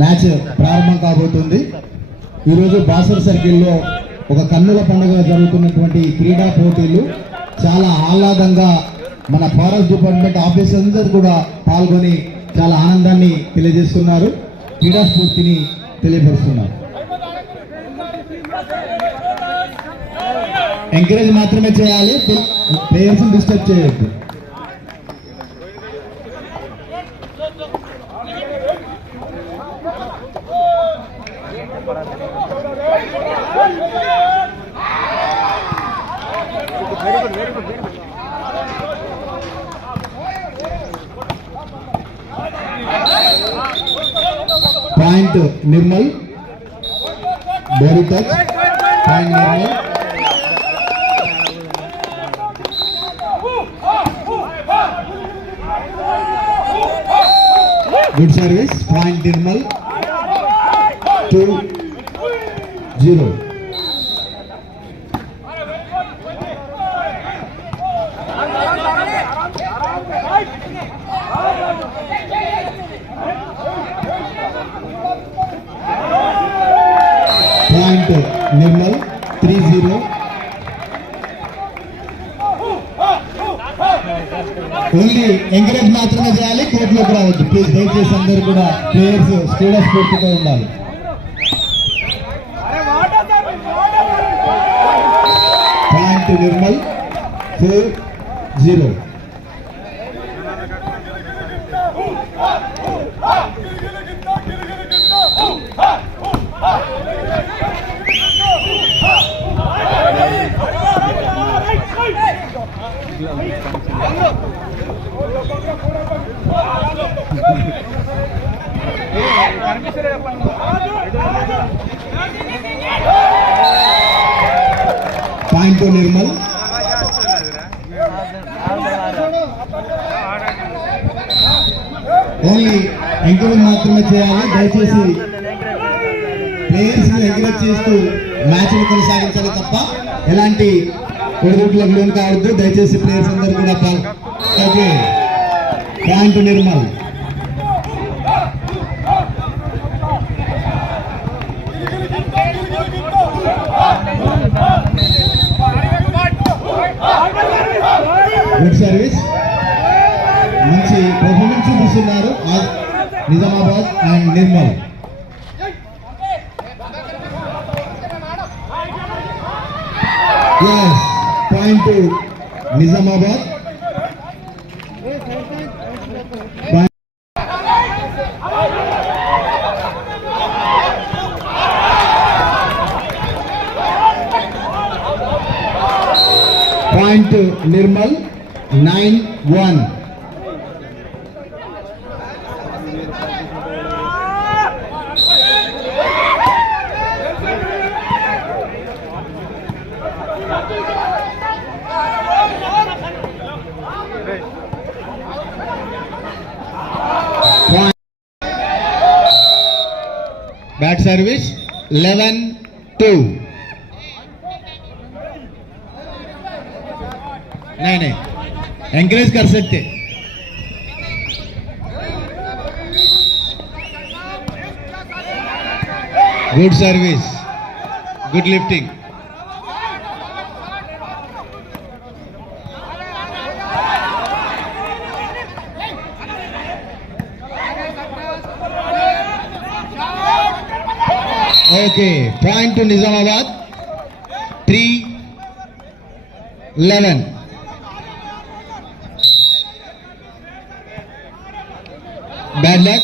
మ్యాచ్ ప్రారంభం కాబోతుంది. ఈరోజు బాసర్ సర్కిల్లో ఒక కన్నుల పండుగ జరుగుతున్నటువంటి క్రీడా పోటీలు చాలా ఆహ్లాదంగా మన ఫారెస్ట్ డిపార్ట్మెంట్ ఆఫీసర్స్ అందరూ కూడా పాల్గొని చాలా ఆనందాన్ని తెలియజేస్తున్నారు, క్రీడా స్ఫూర్తిని తెలియపరుస్తున్నారు. ఎంకరేజ్ మాత్రమే చేయాలి, ప్లేయర్స్ డిస్టర్బ్ చేయొద్దు. పాయింట్ నిర్మల్, బోరీ touch, point Nirmal. Good service, point Nirmal, 2-0. Point Nirmal, 3-0. Only encourage మాత్రమే చేయాలి, కోర్టులోకి రావద్దు ప్లీజ్. దయచేసి అందరూ కూడా ప్లేయర్స్ క్రీడా స్ఫూర్తితో ఉండాలి. పాయింట్ నిర్మల్, 4-0. పాయింట్ నిర్మల్. ఓన్లీ ఎంకరేజ్ మాత్రమే చేయాలి, దయచేసి ప్లేయర్స్ ఎంకరేజ్ చేస్తూ మ్యాచ్ కొనసాగించాలి తప్ప ఎలాంటి ఒడిదుడుకులకు లోన్ కావద్దు. దయచేసి ప్లేయర్స్ అందరూ కూడా okay. Point Nirmal. Good service, మంచి పర్ఫార్మెన్స్ చూపిస్తున్నారు Nizamabad and Nirmal. Point Nizamabad. Point Nirmal, 9-1. Bad service 11-2. नहीं एंकरेज कर सकते. Good service, good lifting. Okay, point two Nizamabad, 3-11. Bad luck,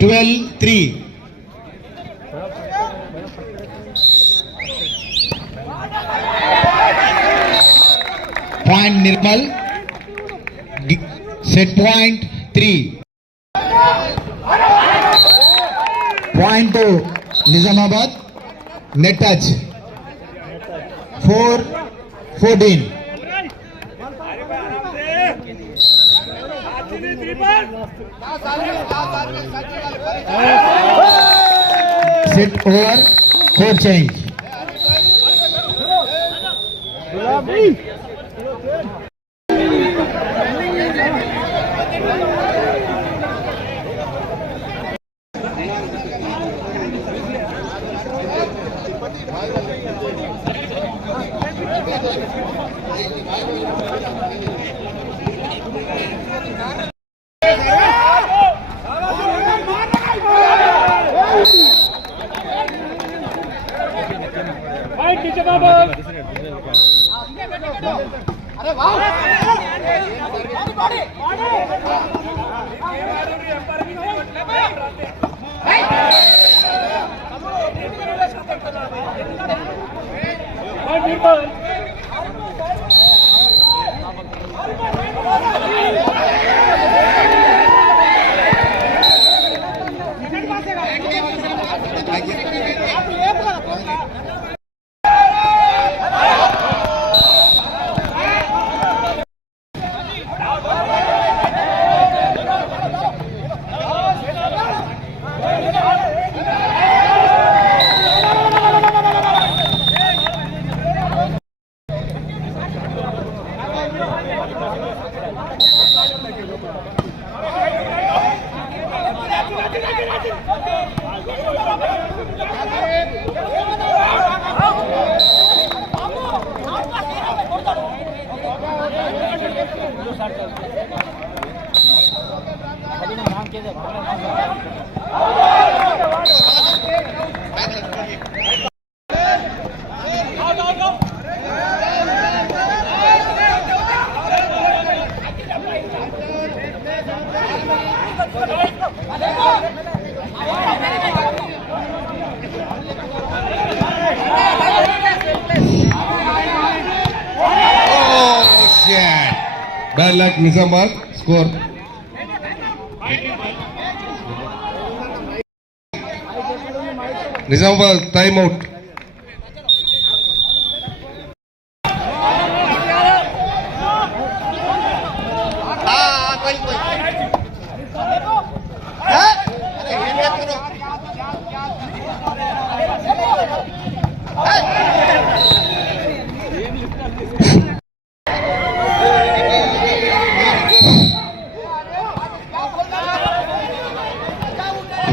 12-3. Point Nirmal, set point 3. Point two Nizamabad, net touch, 4-14. Set over, court change. Bad luck, Nizamabad. Score. Nizamabad, time out.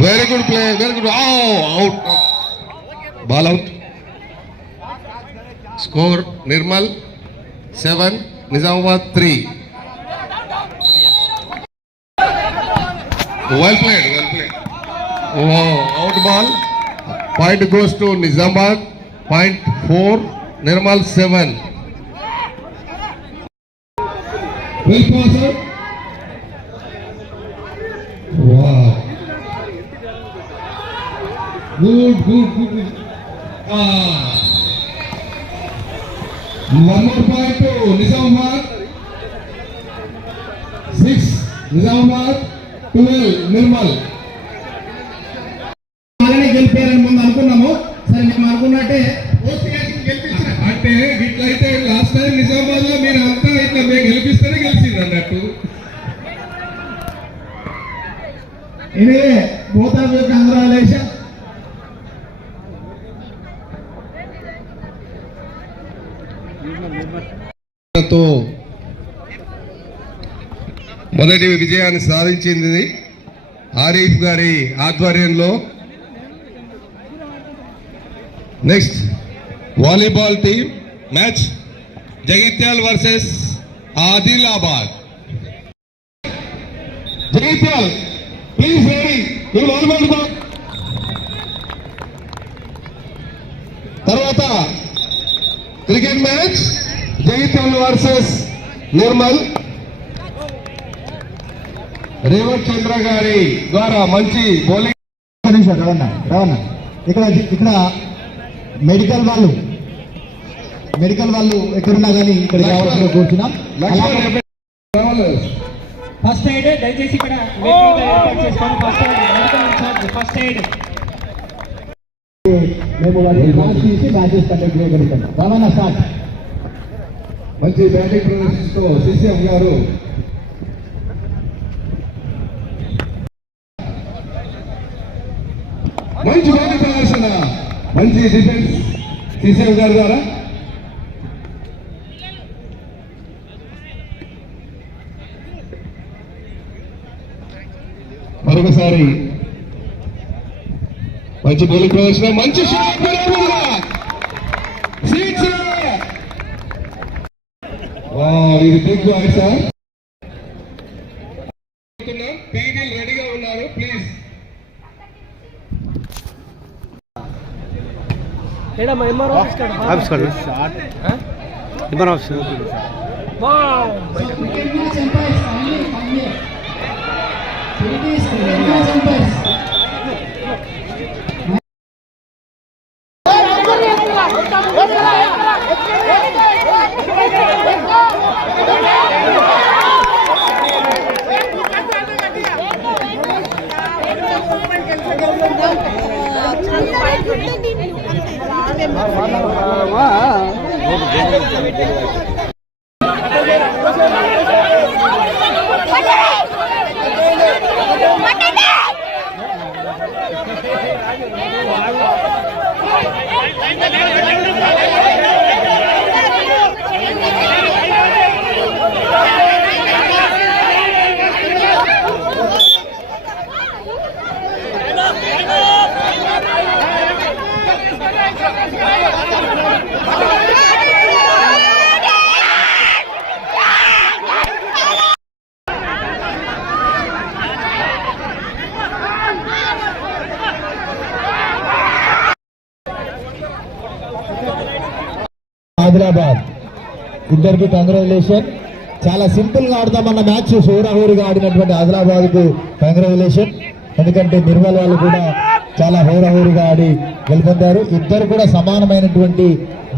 Very good play, very good. Oh, out. Ball out. Score Nirmal 7, Nizamabad 3. Well played, well played. Oh, out ball. Point goes to Nizamabad. Point 4, Nirmal 7. Well pass out. Wow. Good. One more point to Nizamabad. 6, Nizamabad. 12, Nirmal. అలానే గెలిపారని ముందు అనుకున్నాము. సరే మేము అనుకున్నట్టే అంటే ఇట్లయితే last time Nizamabad లో మీరు అంతా ఇట్లా మేము గెలిపిస్తేనే గెలిచింది అన్నట్టు. ఇదే బోత్ ఆఫ్ యూ కంగ్రాచులేషన్. మొదటి విజయాన్ని సాధించింది ఆరిఫ్ గారి ఆధ్వర్యంలో. Next volleyball team match Jagtial versus Adilabad. Jagtial please ready. తర్వాత cricket match Jagtial versus Nirmal. Revanth Chandra గారి ద్వారా మంచి బౌలింగ్. రవణ ఇక్కడ మెడికల్ వాళ్ళు ఎక్కడున్నా కానీ ఇక్కడ కావాల్సిన కూర్చున్నాం. ఫస్ట్ ఎయిడ్ దయచేసి ఇక్కడ ఏర్పాటు చేసుకోండి. ఫస్ట్ ఎయిడ్ మేము మ్యాచ్ తీసి మ్యాచెస్ కండక్ట్ చేయగలుగుతాం. రవాణా స్టార్ట్. మంచి బ్యాటింగ్ ప్రదర్శనతో సిసిఎం గారు మంచి బ్యాటింగ్ ప్రదర్శన, మంచి డిఫెన్స్ సిసిఎం గారి ద్వారా. మరొకసారి మంచి బౌలింగ్ ప్రదర్శన, మంచి షాట్. ఇది బిగ్ బాయ్ సార్. పీడీలు రెడీగా ఉన్నారు ప్లీజ్. ఆదిలాబాద్ ఇద్దరికి కంగ్రాచులేషన్. చాలా సింపుల్ గా ఆడదామన్న మ్యాచ్ హోరాహోరీగా ఆడినటువంటి ఆదిలాబాద్ కు కంగ్రాచులేషన్. ఎందుకంటే నిర్మల్ వాళ్ళు కూడా చాలా హోరాహోరీగా ఆడి గెలుపొందారు. ఇద్దరు కూడా సమానమైనటువంటి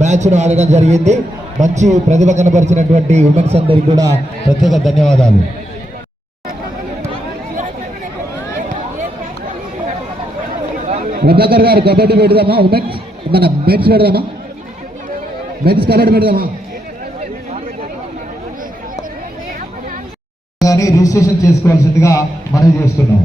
మ్యాచ్ ను ఆడడం జరిగింది. మంచి ప్రతిభ కనపరిచినటువంటి ఉమెన్స్ అందరికి కూడా ప్రత్యేక ధన్యవాదాలు. ప్రభాకర్ గారు కబడ్డీ పెడదామా? ఉమెన్స్ మన మెన్స్ పెడదామా? మెన్స్ కబడ్డీ పెడదామా? కానీ రిజిస్ట్రేషన్ చేసుకోవాల్సిందిగా మనం చేస్తున్నాం.